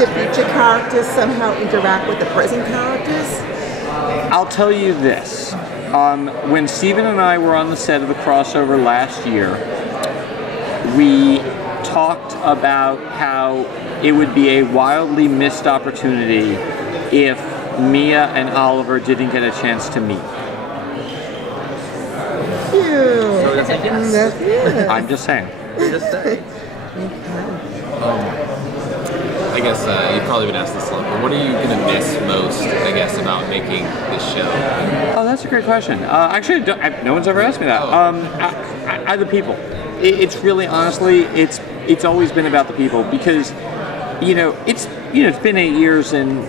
the future characters somehow interact with the present characters? I'll tell you this. When Steven and I were on the set of the crossover last year, we talked about how it would be a wildly missed opportunity if Mia and Oliver didn't get a chance to meet. So that's a yes. I'm just saying. You're just saying. I guess you've probably been asked this a lot, but what are you going to miss most, I guess, about making this show? Oh, that's a great question. Actually, no one's ever asked me that. I the people. It's really, honestly, it's always been about the people because, it's been 8 years, and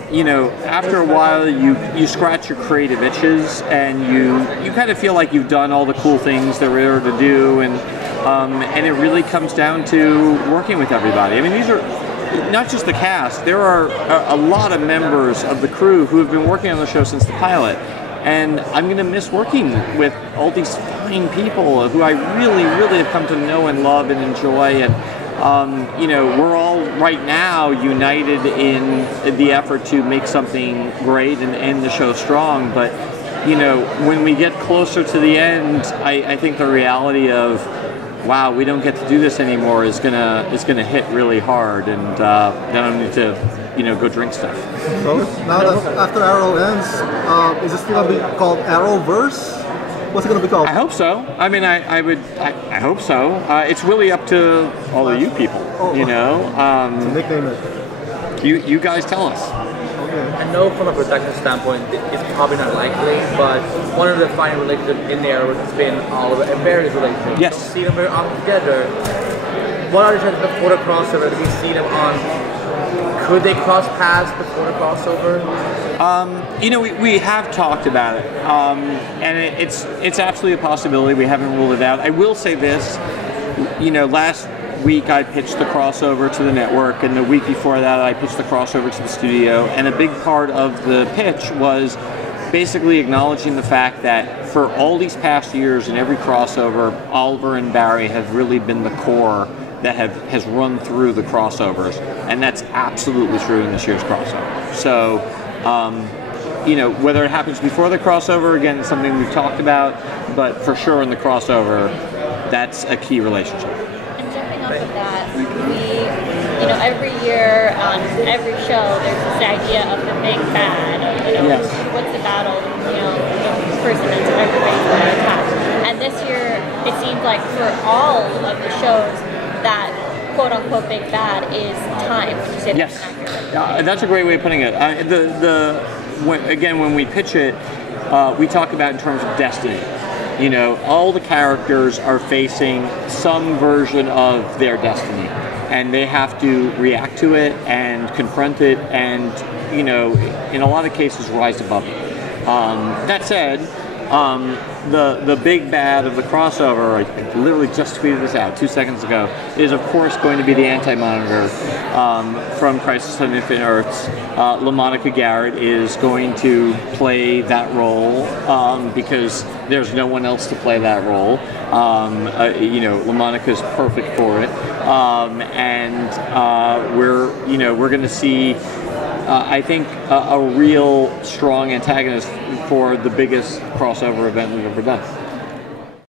after a while you scratch your creative itches, and you kind of feel like you've done all the cool things there are to do, and it really comes down to working with everybody. I mean, these are not just the cast. There are a lot of members of the crew who have been working on the show since the pilot, and I'm going to miss working with all these fine people who I really, really have come to know and love and enjoy. And we're all right now united in the effort to make something great and end the show strong. But when we get closer to the end, I think the reality of, wow, we don't get to do this anymore is gonna hit really hard, and then I need to go drink stuff. So now that after Arrow ends, is it still gonna be called Arrowverse? What's it gonna be called? I hope so. I mean, I hope so. It's really up to all of you people. To nickname it. You guys tell us. I know from a production standpoint, it's probably not likely, but one of the defining relationships in there has been Oliver and Barry's relationship. Yes. See them very often together. What are the chances before the crossover? Do we see them on? Could they cross paths before the crossover? We have talked about it, and it's absolutely a possibility. We haven't ruled it out. I will say this, last week I pitched the crossover to the network, and the week before that I pitched the crossover to the studio, and a big part of the pitch was basically acknowledging the fact that for all these past years in every crossover, Oliver and Barry have really been the core that has run through the crossovers, and that's absolutely true in this year's crossover. So whether it happens before the crossover, again, it's something we've talked about, but for sure in the crossover, that's a key relationship. Off of that, every year on every show, there's this idea of the big bad, yes. What's the battle, the person that's everybody's going to attack. And this year, it seems like for all of the shows, that quote-unquote big bad is time. Would you say that's accurate? That's a great way of putting it. When we pitch it, we talk about in terms of destiny. All the characters are facing some version of their destiny, and they have to react to it and confront it, and in a lot of cases rise above it. That said, the big bad of the crossover, I literally just tweeted this out 2 seconds ago, is of course going to be the Anti-Monitor from Crisis on Infinite Earths. LaMonica Garrett is going to play that role because there's no one else to play that role. LaMonica's perfect for it, and we're going to see. I think a real strong antagonist for the biggest crossover event we've ever done.